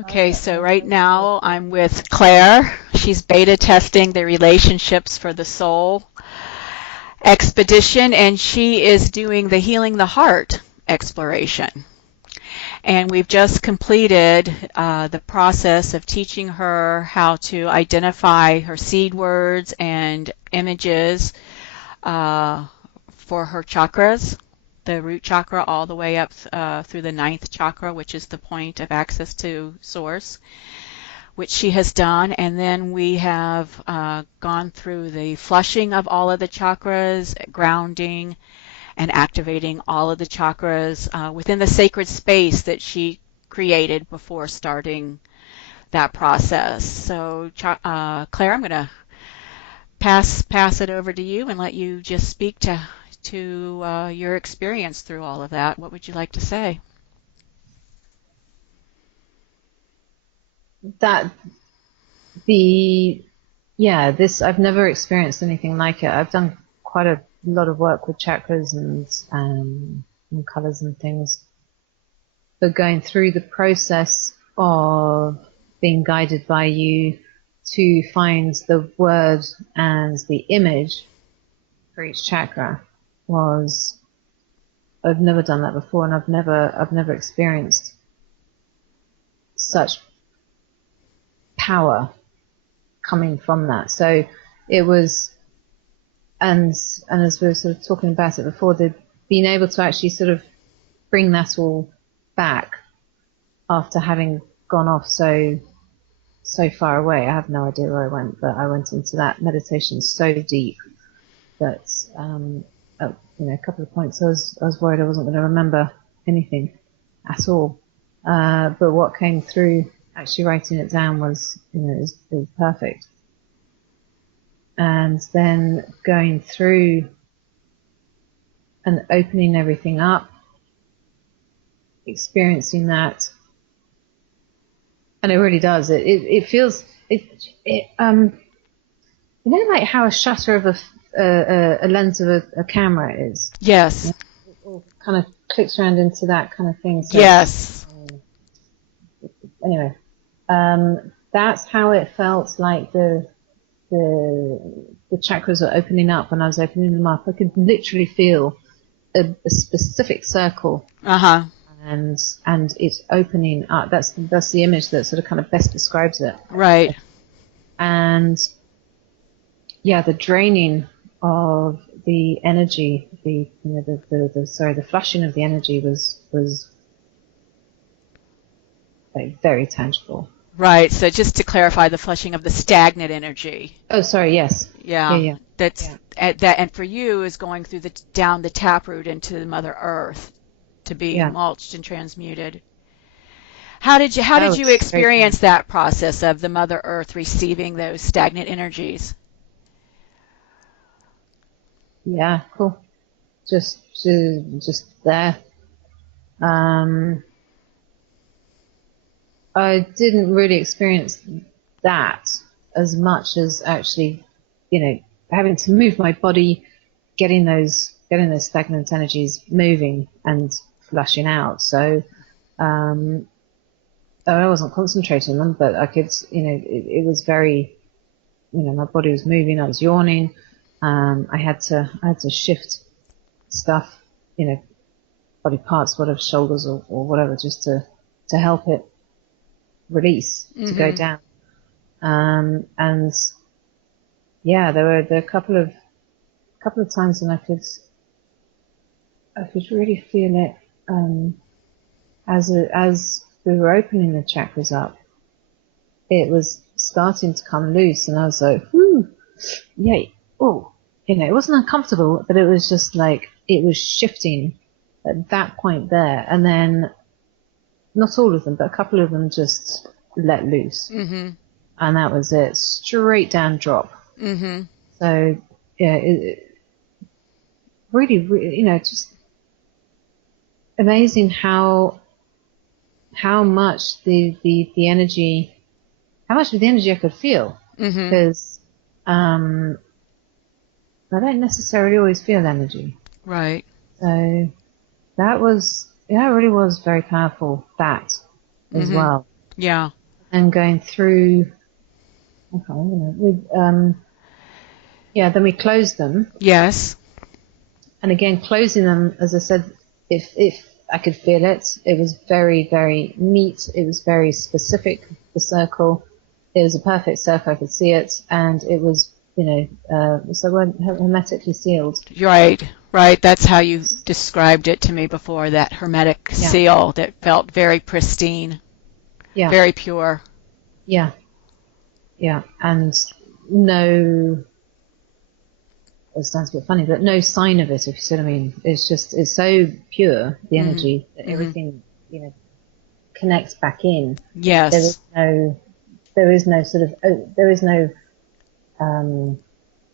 Okay, so right now I'm with Claire. She's beta testing the Relationships for the Soul expedition, and she is doing the Healing the Heart exploration. And we've just completed the process of teaching her how to identify her seed words and images for her chakras, the root chakra all the way up through the ninth chakra, which is the point of access to source, which she has done. And then we have gone through the flushing of all of the chakras, grounding, and activating all of the chakras within the sacred space that she created before starting that process. So, Claire, I'm going to pass it over to you and let you just speak to your experience through all of that. What would you like to say? I've never experienced anything like it. I've done quite a lot of work with chakras and colors and things, but going through the process of being guided by you to find the word and the image for each chakra I've never done that before, and I've never experienced such power coming from that. So it was, and as we were sort of talking about it before, being able to actually sort of bring that all back after having gone off so far away. I have no idea where I went, but I went into that meditation so deep that a couple of points I was worried I wasn't going to remember anything at all. But what came through, actually writing it down, was it was perfect. And then going through and opening everything up, experiencing that, and it really does. It feels like how a shutter of a lens of a camera is. Yes. It all kind of clicks around into that kind of thing. So yes. Anyway, that's how it felt like the chakras were opening up. When I was opening them up, I could literally feel a specific circle. Uh-huh. And it's opening up. That's the image that sort of kind of best describes it. Right. And yeah, the draining of the energy, the flushing of the energy was like very tangible. Right. So just to clarify, the flushing of the stagnant energy. Oh, sorry. Yes. Yeah. That's that, and for you is going through down the taproot into Mother Earth to be mulched and transmuted. How did you experience that process of the Mother Earth receiving those stagnant energies? Yeah, cool. Just there. I didn't really experience that as much as actually, having to move my body, getting those stagnant energies moving and flushing out. So I wasn't concentrating on them, but I could, it was very, my body was moving. I was yawning. I had to shift stuff, body parts, whatever, shoulders or whatever, just to help it release, to go down. And yeah, there were a couple of times when I could really feel it, as we were opening the chakras up, it was starting to come loose, and I was like, whoo, yay, oh, it wasn't uncomfortable, but it was just like, it was shifting at that point there, and then not all of them, but a couple of them just let loose, and that was it, straight down drop. So yeah, it really, just amazing how much the energy, how much of the energy I could feel, because I don't necessarily always feel energy. Right. So that was, it really was very powerful, that as well. Yeah. and going through. I can't remember. Then we closed them, Yes. and again closing them. As I said, if I could feel it, it was very, very neat. It was very specific. The circle. It was a perfect circle. I could see it, and it was, so weren't hermetically sealed. Right. Right. That's how you described it to me before, that hermetic Yeah, seal that felt very pristine, yeah, very pure. yeah, yeah, and no. It sounds a bit funny, but no sign of it, if you see what I mean. It's so pure, the Mhm. energy, that Mhm. everything, connects back in. There is Yes. no, there is no sort of, there is no, um,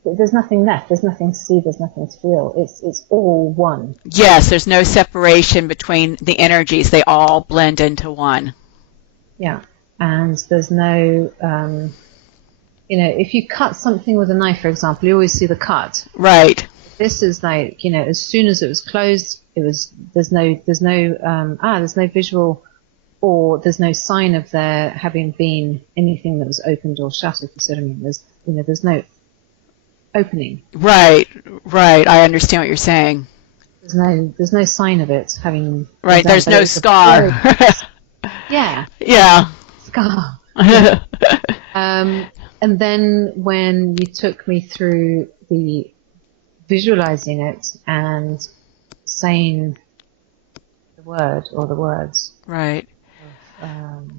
there's nothing left. There's nothing to see. There's nothing to feel. It's all one. Yes, there's no separation between the energies. They all blend into one. Yeah. And there's no, if you cut something with a knife, for example, you always see the cut. Right. This is like, as soon as it was closed, there's no visual, or there's no sign of there having been anything that was opened or shut, if you see what I mean. There's no opening. Right. Right. I understand what you're saying. There's no sign of it having been Right. done, There's but no it's a scar. very, yeah, Yeah. scar, yeah. And then when you took me through the visualizing it and saying the word or the words Right. of,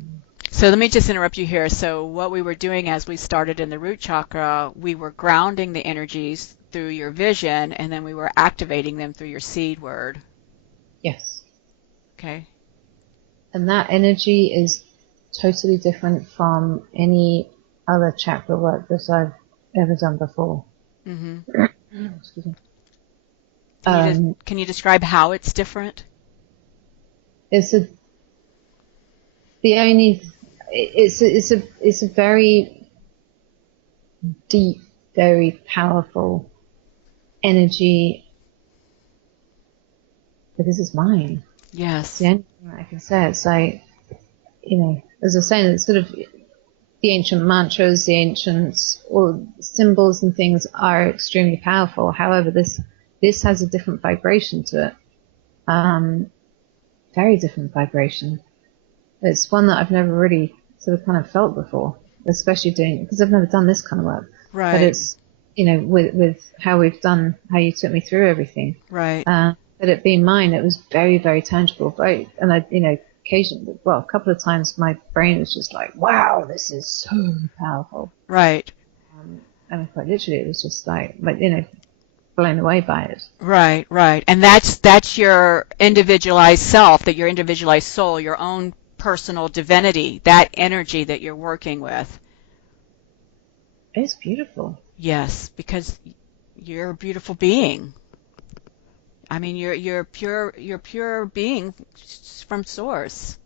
So let me just interrupt you here. So what we were doing as we started in the root chakra, we were grounding the energies through your vision, and then we were activating them through your seed word. yes, Okay. and that energy is totally different from any other chakra work that I've ever done before. Mhm. Excuse me. Can you describe how it's different? It's a the only it's a very deep, very powerful energy, because it's mine. It's the Yes. only thing that I can say. It's like, as I was saying, it's sort of the ancient mantras, the ancient or symbols and things are extremely powerful. However, this has a different vibration to it. Very different vibration. It's one that I've never really sort of kind of felt before, especially because I've never done this kind of work. But Right. it's, with how how you took me through everything. Right. But it being mine, it was very, very tangible. And I, occasionally, well, a couple of times my brain was just like, wow, this is so powerful. Right. And quite literally, it was just like, blown away by it. Right. Right. And that's your individualized self, that your individualized soul, your own personal divinity, that energy that you're working with. It's beautiful. Yes, because you're a beautiful being. I mean, you're pure being from source.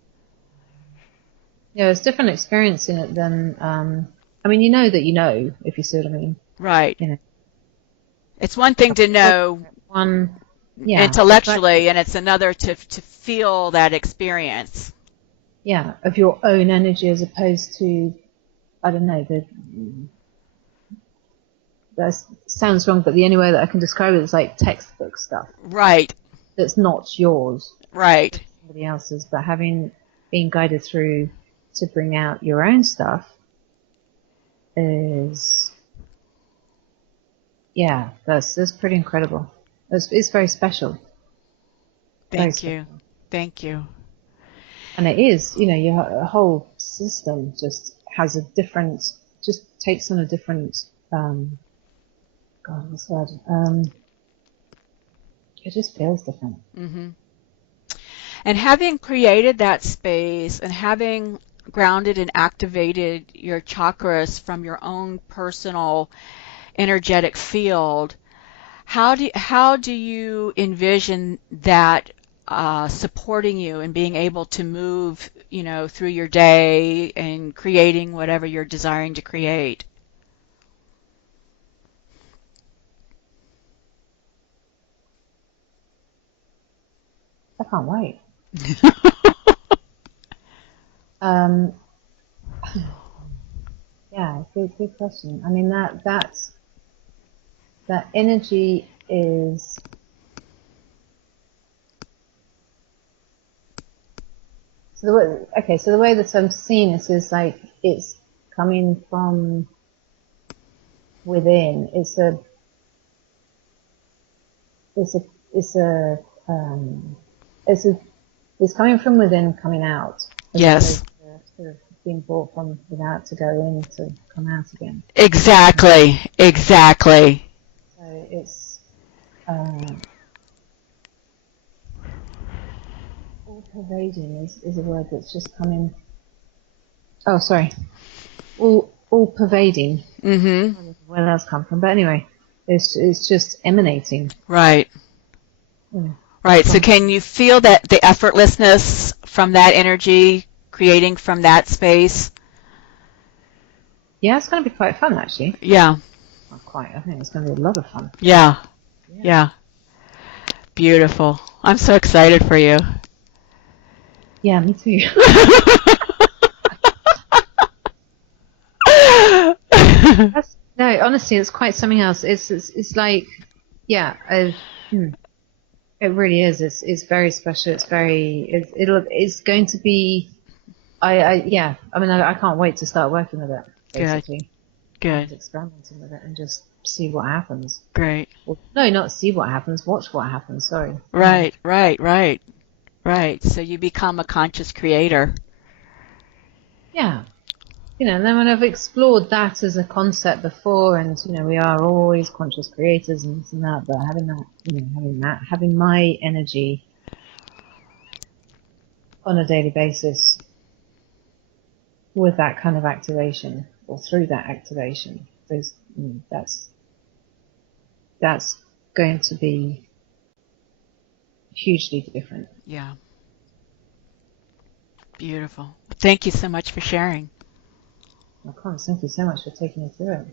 Yeah, it's different experiencing it than, that if you see what I mean. Right. You know, It's one thing to know one, yeah, exactly. intellectually, and it's another to feel that experience. Yeah, of your own energy, as opposed to, I don't know, that sounds wrong, but the only way that I can describe it is like textbook stuff Right. that's not yours, Right. somebody else's, but having been guided through to bring out your own stuff is, yeah, that's pretty incredible. It's very special, very Thank you. special. Thank you. And it is, your whole system just takes on a different, God, what's the word? It just feels different. Hmm. And having created that space and having grounded and activated your chakras from your own personal energetic field, how do you envision that supporting you and being able to move, through your day and creating whatever you're desiring to create? I can't wait. Yeah, good question. I mean, that energy is, so the way that I'm seeing this is like it's coming from within. It's a, it's a, it's a, it's coming from within and coming out, as Yes. opposed to sort of being brought from without to go in to come out again. Exactly. Exactly. So it's, uh, all pervading is a word that's just coming. Oh, sorry. All pervading. Mm-hmm. I don't know where that's come from, but anyway, it's just emanating. Right. Yeah, Right. So from, can you feel that the effortlessness from that energy creating from that space? yeah, it's going to be quite fun actually. Yeah. Not quite. I think it's going to be a lot of fun. Yeah. Yeah. Yeah. Beautiful. I'm so excited for you. Yeah, me too. No, honestly, it's quite something else. It's like, yeah, it really is. It's very special. It's going to be. Yeah. I mean, I can't wait to start working with it, Good. basically, and Good. experimenting with it, and just see what happens. Great. Well, no, not see what happens. Watch what happens. Sorry. Yeah. Right. Right. Right. Right. So you become a conscious creator. Yeah. And then when I've explored that as a concept before, and we are always conscious creators and this and that, but having my energy on a daily basis with that kind of activation, or through that activation, that's going to be hugely different. Yeah. Beautiful. Thank you so much for sharing. Well, Con, thank you so much for taking me through it.